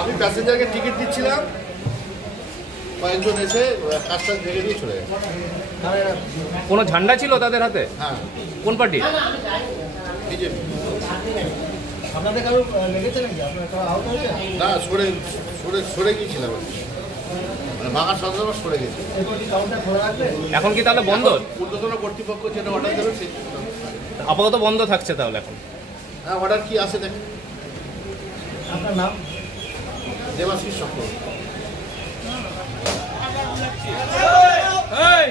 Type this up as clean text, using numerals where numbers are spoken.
আমি প্যাসেঞ্জারকে টিকিট দিচ্ছিলাম, কয়েকজন এসে কাজটা ভেঙে দিয়ে চলে গেছে। কোনো ঝান্ডা ছিল তাদের হাতে? হ্যাঁ। কোন পার্টি? বিজেপি। আপনাদের কারো লেগেছে নাকি? আপনার কারো আহত হয়েছে? না, সরে গিয়েছিলাম, মানে ভাঙার সঙ্গে সরে গেছে। এখন কি তাহলে বন্ধ? ঊর্ধ্বতন কর্তৃপক্ষ যেটা অর্ডার দেবে সেই আপাতত বন্ধ থাকছে তাহলে এখন? হ্যাঁ, অর্ডার কি আছে দেখেন। আপনার নাম? দেবাশিস চক্র। এই